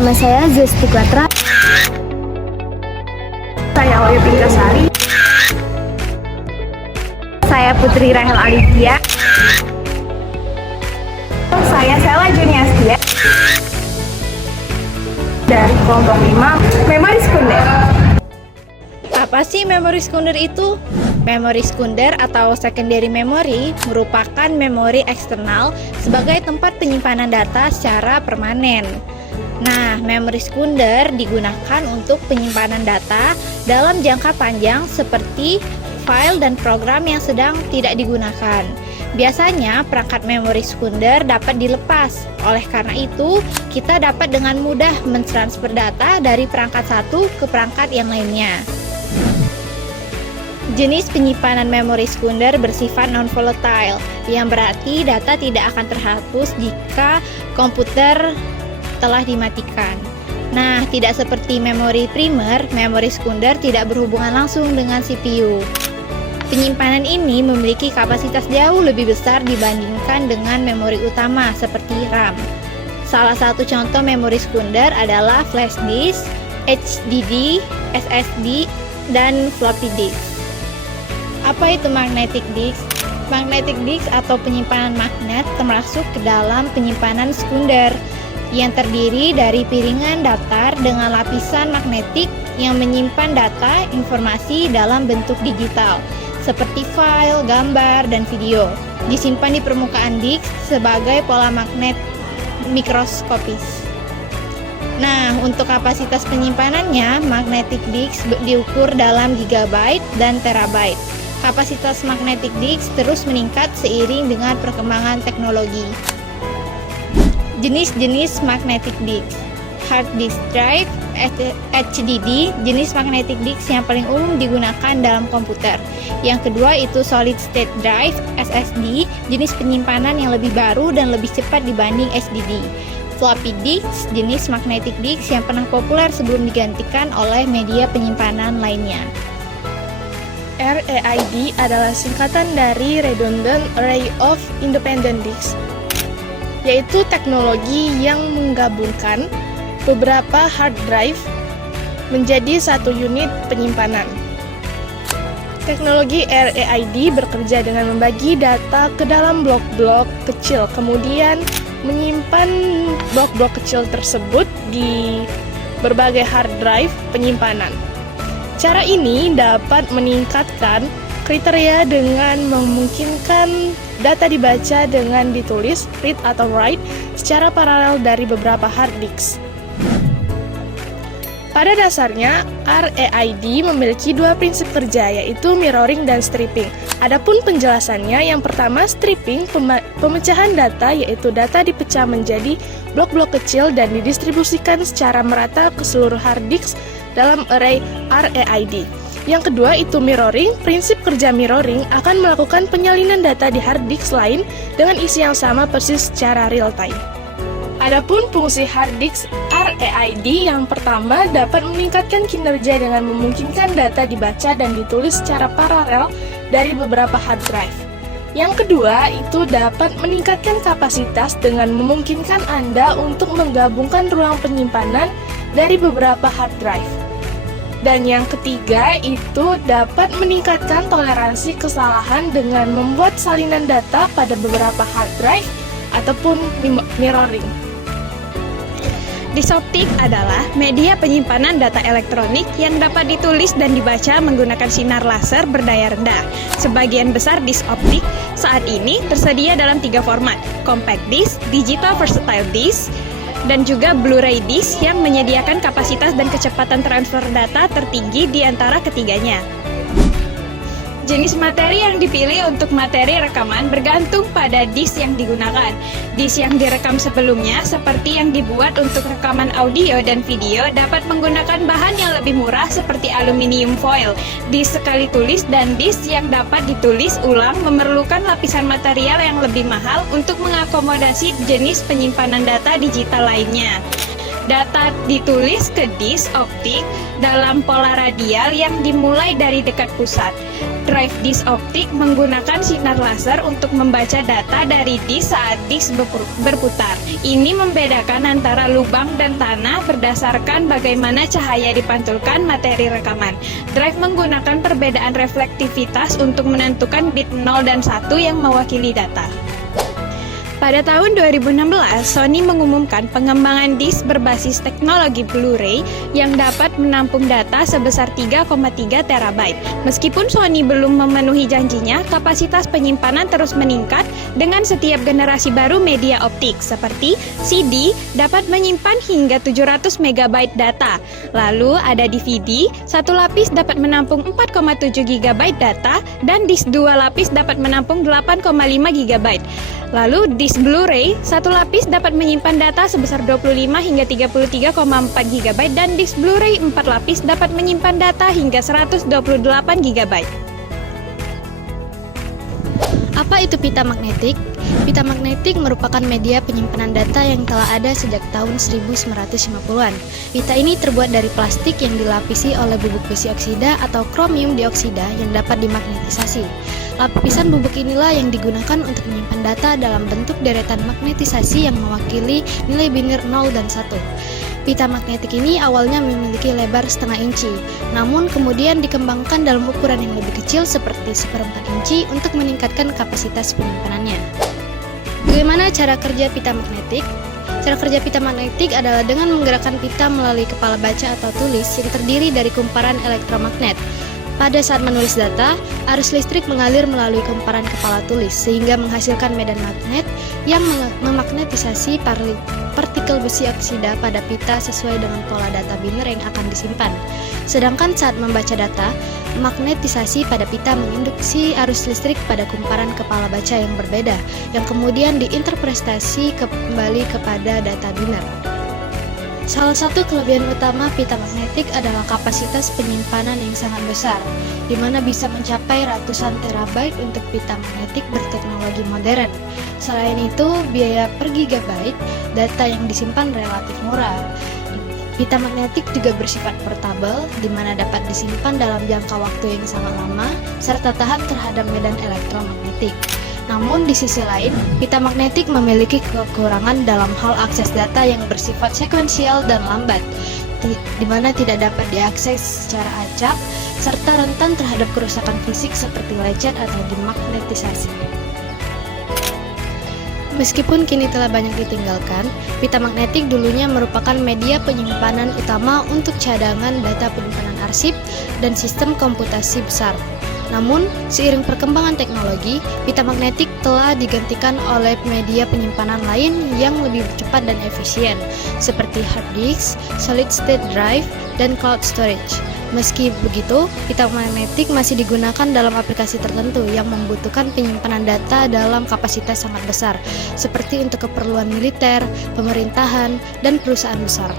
Nama saya Zesti Klatra. Saya Oya Pinkasari. Saya Putri Rahel Alivia. Saya Sela Juniastia. Dari kelompok 5, memori sekunder. Apa sih memori sekunder itu? Memori sekunder atau secondary memory merupakan memori eksternal sebagai tempat penyimpanan data secara permanen. Nah, memori sekunder digunakan untuk penyimpanan data dalam jangka panjang seperti file dan program yang sedang tidak digunakan. Biasanya perangkat memori sekunder dapat dilepas. Oleh karena itu, kita dapat dengan mudah mentransfer data dari perangkat satu ke perangkat yang lainnya. Jenis penyimpanan memori sekunder bersifat non-volatile, yang berarti data tidak akan terhapus jika komputer telah dimatikan. Nah, tidak seperti memori primer, memori sekunder tidak berhubungan langsung dengan CPU. Penyimpanan ini memiliki kapasitas jauh lebih besar dibandingkan dengan memori utama seperti RAM. Salah satu contoh memori sekunder adalah flash disk, HDD, SSD, dan floppy disk. Apa itu magnetic disk? Magnetic disk atau penyimpanan magnet termasuk ke dalam penyimpanan sekunder yang terdiri dari piringan datar dengan lapisan magnetik yang menyimpan data informasi dalam bentuk digital seperti file, gambar, dan video. Disimpan di permukaan disk sebagai pola magnet mikroskopis. Nah, untuk kapasitas penyimpanannya, magnetic disk diukur dalam gigabyte dan terabyte. Kapasitas magnetic disk terus meningkat seiring dengan perkembangan teknologi. Jenis-jenis magnetic disk: hard disk drive, HDD, jenis magnetic disk yang paling umum digunakan dalam komputer. Yang kedua itu solid state drive, SSD, jenis penyimpanan yang lebih baru dan lebih cepat dibanding HDD. Floppy disk, jenis magnetic disk yang pernah populer sebelum digantikan oleh media penyimpanan lainnya. RAID adalah singkatan dari Redundant Array of Independent Disks, yaitu teknologi yang menggabungkan beberapa hard drive menjadi satu unit penyimpanan. Teknologi RAID bekerja dengan membagi data ke dalam blok-blok kecil, kemudian menyimpan blok-blok kecil tersebut di berbagai hard drive penyimpanan. Cara ini dapat meningkatkan kriteria dengan memungkinkan data dibaca dengan ditulis, read atau write, secara paralel dari beberapa hard disk. Pada dasarnya, RAID memiliki dua prinsip kerja, yaitu mirroring dan stripping. Adapun penjelasannya, yang pertama stripping, pemecahan data, yaitu data dipecah menjadi blok-blok kecil dan didistribusikan secara merata ke seluruh hard disk dalam array RAID. Yang kedua itu mirroring. Prinsip kerja mirroring akan melakukan penyalinan data di hard disk lain dengan isi yang sama persis secara real time. Adapun fungsi hard disk RAID yang pertama dapat meningkatkan kinerja dengan memungkinkan data dibaca dan ditulis secara paralel dari beberapa hard drive. Yang kedua itu dapat meningkatkan kapasitas dengan memungkinkan Anda untuk menggabungkan ruang penyimpanan dari beberapa hard drive. Dan yang ketiga itu dapat meningkatkan toleransi kesalahan dengan membuat salinan data pada beberapa hard drive ataupun mirroring. Disk optik adalah media penyimpanan data elektronik yang dapat ditulis dan dibaca menggunakan sinar laser berdaya rendah. Sebagian besar disk optik saat ini tersedia dalam 3 format: compact disk, digital versatile disk, dan juga Blu-ray disk yang menyediakan kapasitas dan kecepatan transfer data tertinggi di antara ketiganya. Jenis materi yang dipilih untuk materi rekaman bergantung pada disk yang digunakan. Disk yang direkam sebelumnya, seperti yang dibuat untuk rekaman audio dan video, dapat menggunakan bahan yang lebih murah seperti aluminium foil. Disk sekali tulis dan disk yang dapat ditulis ulang memerlukan lapisan material yang lebih mahal untuk mengakomodasi jenis penyimpanan data digital lainnya. Data ditulis ke disk optik dalam pola radial yang dimulai dari dekat pusat. Drive disk optik menggunakan sinar laser untuk membaca data dari disk saat disk berputar. Ini membedakan antara lubang dan tanah berdasarkan bagaimana cahaya dipantulkan materi rekaman. Drive menggunakan perbedaan reflektivitas untuk menentukan bit 0 dan 1 yang mewakili data. Pada tahun 2016, Sony mengumumkan pengembangan disk berbasis teknologi Blu-ray yang dapat menampung data sebesar 3,3 terabyte. Meskipun Sony belum memenuhi janjinya, kapasitas penyimpanan terus meningkat dengan setiap generasi baru media optik, seperti CD dapat menyimpan hingga 700 MB data. Lalu ada DVD, satu lapis dapat menampung 4,7 GB data, dan disk dua lapis dapat menampung 8,5 GB. Lalu disk Blu-ray, satu lapis dapat menyimpan data sebesar 25 hingga 33,4 GB dan disk Blu-ray 4 lapis dapat menyimpan data hingga 128 GB. Apa itu pita magnetik? Pita magnetik merupakan media penyimpanan data yang telah ada sejak tahun 1950-an. Pita ini terbuat dari plastik yang dilapisi oleh bubuk besi oksida atau kromium dioksida yang dapat dimagnetisasi. Lapisan bubuk inilah yang digunakan untuk menyimpan data dalam bentuk deretan magnetisasi yang mewakili nilai binir 0 dan 1. Pita magnetik ini awalnya memiliki lebar setengah inci, namun kemudian dikembangkan dalam ukuran yang lebih kecil seperti 1/4 inci untuk meningkatkan kapasitas penyimpanannya. Bagaimana cara kerja pita magnetik? Cara kerja pita magnetik adalah dengan menggerakkan pita melalui kepala baca atau tulis yang terdiri dari kumparan elektromagnet. Pada saat menulis data, arus listrik mengalir melalui kumparan kepala tulis sehingga menghasilkan medan magnet yang memagnetisasi partikel besi oksida pada pita sesuai dengan pola data binir yang akan disimpan. Sedangkan saat membaca data, magnetisasi pada pita menginduksi arus listrik pada kumparan kepala baca yang berbeda, yang kemudian diinterpretasi kembali kepada data binir. Salah satu kelebihan utama pita magnetik adalah kapasitas penyimpanan yang sangat besar, di mana bisa mencapai ratusan terabyte untuk pita magnetik berteknologi modern. Selain itu, biaya per gigabyte data yang disimpan relatif murah. Pita magnetik juga bersifat portable, di mana dapat disimpan dalam jangka waktu yang sangat lama, serta tahan terhadap medan elektromagnetik. Namun di sisi lain, pita magnetik memiliki kekurangan dalam hal akses data yang bersifat sekuensial dan lambat, di mana tidak dapat diakses secara acak, serta rentan terhadap kerusakan fisik seperti lecet atau demagnetisasi. Meskipun kini telah banyak ditinggalkan, pita magnetik dulunya merupakan media penyimpanan utama untuk cadangan data penyimpanan arsip dan sistem komputasi besar. Namun, seiring perkembangan teknologi, pita magnetik telah digantikan oleh media penyimpanan lain yang lebih cepat dan efisien, seperti hard disk, solid state drive, dan cloud storage. Meski begitu, pita magnetik masih digunakan dalam aplikasi tertentu yang membutuhkan penyimpanan data dalam kapasitas sangat besar, seperti untuk keperluan militer, pemerintahan, dan perusahaan besar.